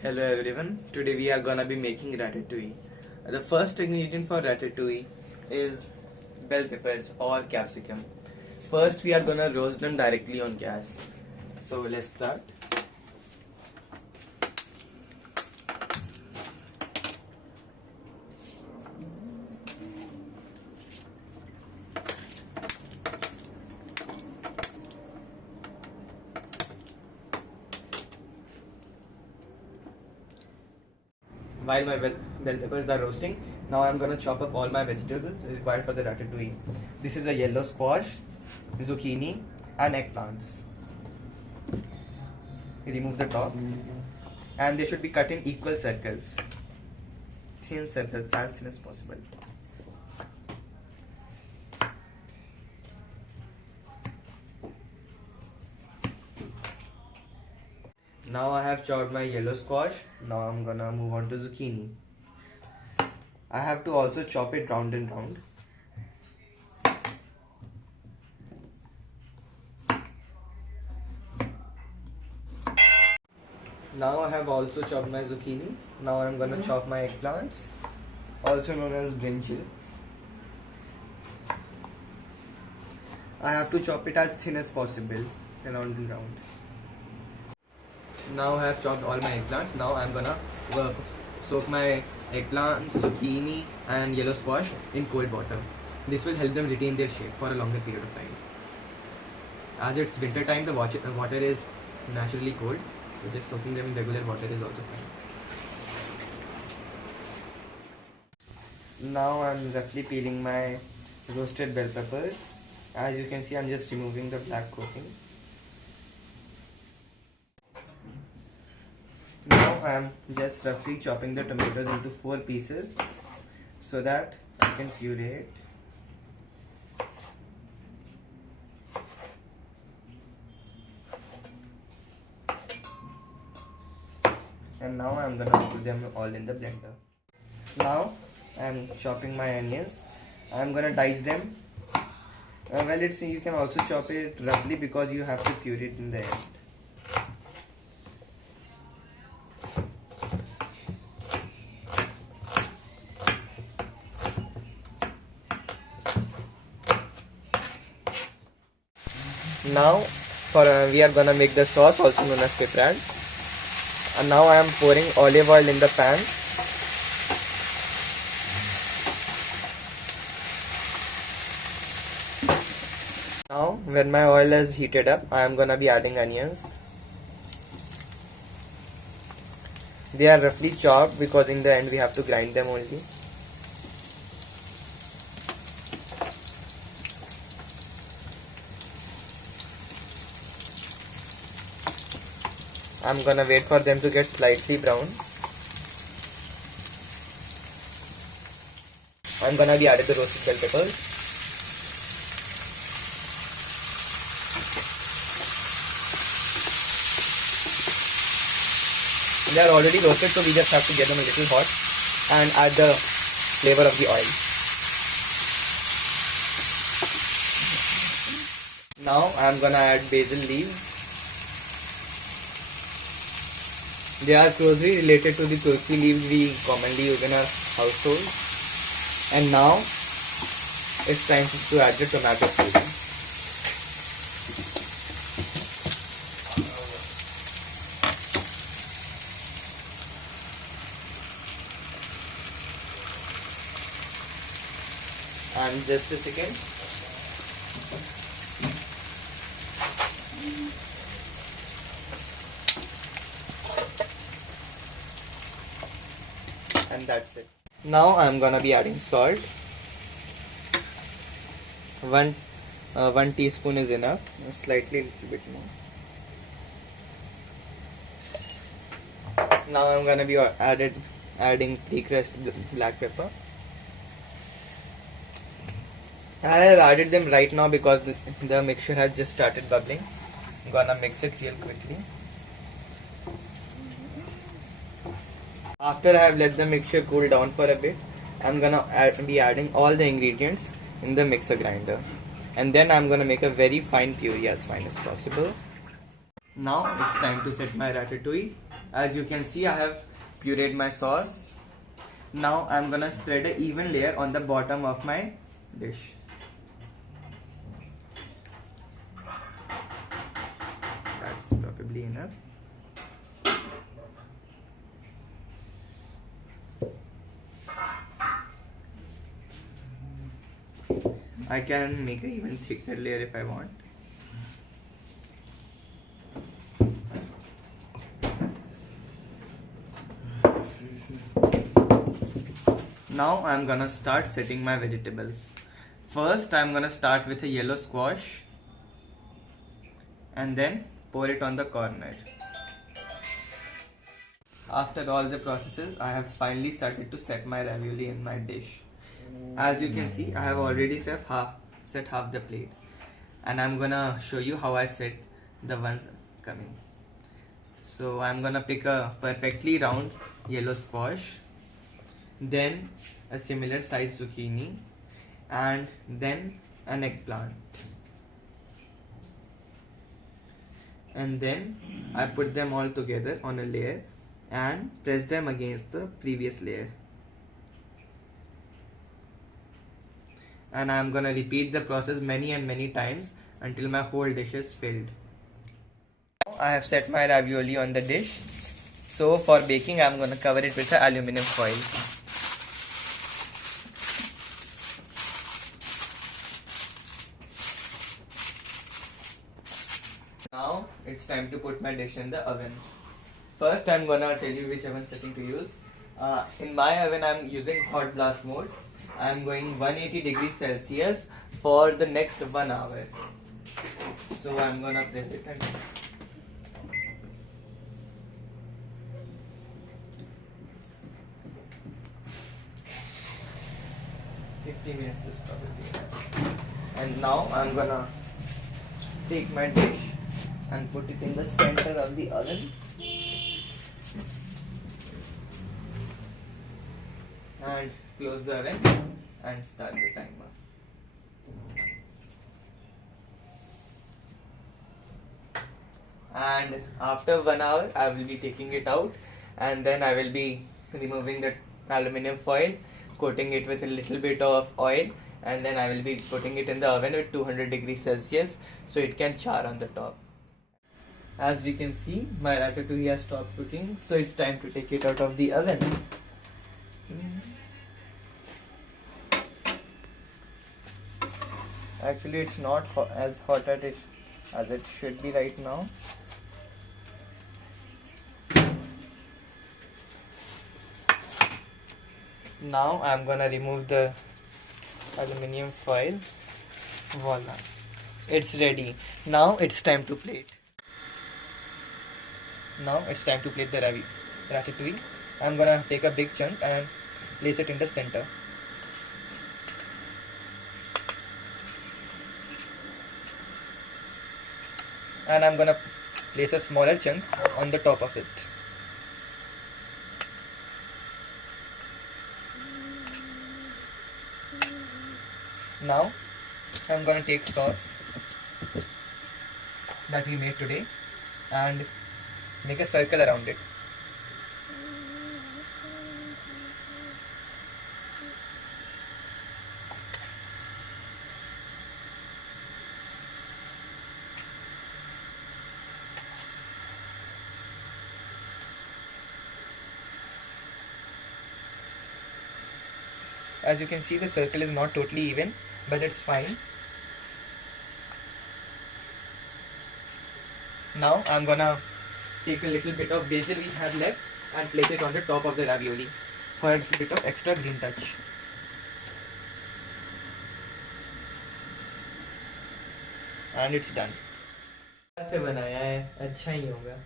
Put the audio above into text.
Hello everyone, today we are gonna be making ratatouille. The first ingredient for ratatouille is bell peppers or capsicum. First we are gonna roast them directly on gas. So let's start. While my bell peppers are roasting, now I'm gonna chop up all my vegetables required for the ratatouille. This is a yellow squash, zucchini, and eggplants. Remove the top, and they should be cut in equal circles, thin circles, as thin as possible. Now I have chopped my yellow squash. Now I'm gonna move on to zucchini. I have to also chop it round and round. Now I have also chopped my zucchini. Now I'm gonna chop my eggplants, also known as brinjal. I have to chop it as thin as possible, round and round. Now I have chopped all my eggplants. Now I'm gonna soak my eggplants, zucchini and yellow squash in cold water. This will help them retain their shape for a longer period of time. As it's winter time, the water is naturally cold, so just soaking them in regular water is also fine. Now I'm roughly peeling my roasted bell peppers. As you can see, I'm just removing the black coating. Now I am just roughly chopping the tomatoes into 4 pieces so that I can puree it. And now I am gonna put them all in the blender. Now I am chopping my onions. I am gonna dice them. You can also chop it roughly because you have to puree it in the end. Now we are gonna make the sauce, also known as pepperad. And now I am pouring olive oil in the pan. Now when my oil is heated up, I am gonna be adding onions. They are roughly chopped because in the end we have to grind them only. I'm gonna wait for them to get slightly brown. I'm gonna be adding the roasted bell peppers. They are already roasted, so we just have to get them a little hot and add the flavor of the oil. Now I'm gonna add basil leaves. They are closely related to the tulsi leaves we commonly use in our household. And now it's time to add the tomato puree. And just a second. And that's it. Now I'm gonna be adding salt. One teaspoon is enough. Slightly a little bit more. Now I'm gonna be adding pre-crushed black pepper. I have added them right now because the mixture has just started bubbling. I'm gonna mix it real quickly. After I have let the mixture cool down for a bit, I'm gonna be adding all the ingredients in the mixer grinder, and then I'm gonna make a very fine puree, as fine as possible. Now it's time to set my ratatouille. As you can see, I have pureed my sauce. Now I'm gonna spread an even layer on the bottom of my dish. That's probably enough. I can make an even thicker layer if I want. Now I'm gonna start setting my vegetables. First I'm gonna start with a yellow squash and then pour it on the corner. After all the processes, I have finally started to set my ravioli in my dish. As you can see, I have already set half the plate, and I'm gonna show you how I set the ones coming. So I'm gonna pick a perfectly round yellow squash, then a similar size zucchini, and then an eggplant. And then I put them all together on a layer and press them against the previous layer. And I'm gonna repeat the process many and many times until my whole dish is filled. Now I have set my ravioli on the dish. So for baking, I'm gonna cover it with an aluminum foil. Now it's time to put my dish in the oven. First, I'm gonna tell you which oven setting to use. In my oven, I'm using hot blast mode. I'm going 180 degrees Celsius for the next 1 hour. So I'm gonna press it and 50 minutes is probably enough. And now I'm gonna take my dish and put it in the center of the oven. And close the oven and start the timer. And after 1 hour, I will be taking it out, and then I will be removing the aluminum foil, coating it with a little bit of oil, and then I will be putting it in the oven with 200 degrees Celsius so it can char on the top. As we can see, my ratatouille has stopped cooking, so it's time to take it out of the oven. Actually, it's not as hot as it should be right now. Now I'm gonna remove the aluminium foil. Voila, it's ready. Now it's time to plate. Now it's time to plate the ratatouille. I'm gonna take a big chunk and place it in the center. And I'm gonna place a smaller chunk on the top of it. Now I'm gonna take sauce that we made today and make a circle around it. As you can see, the circle is not totally even, but it's fine. Now I'm gonna take a little bit of basil we had left and place it on the top of the ravioli for a bit of extra green touch. And it's done. कैसे बनाया है? अच्छा ही होगा.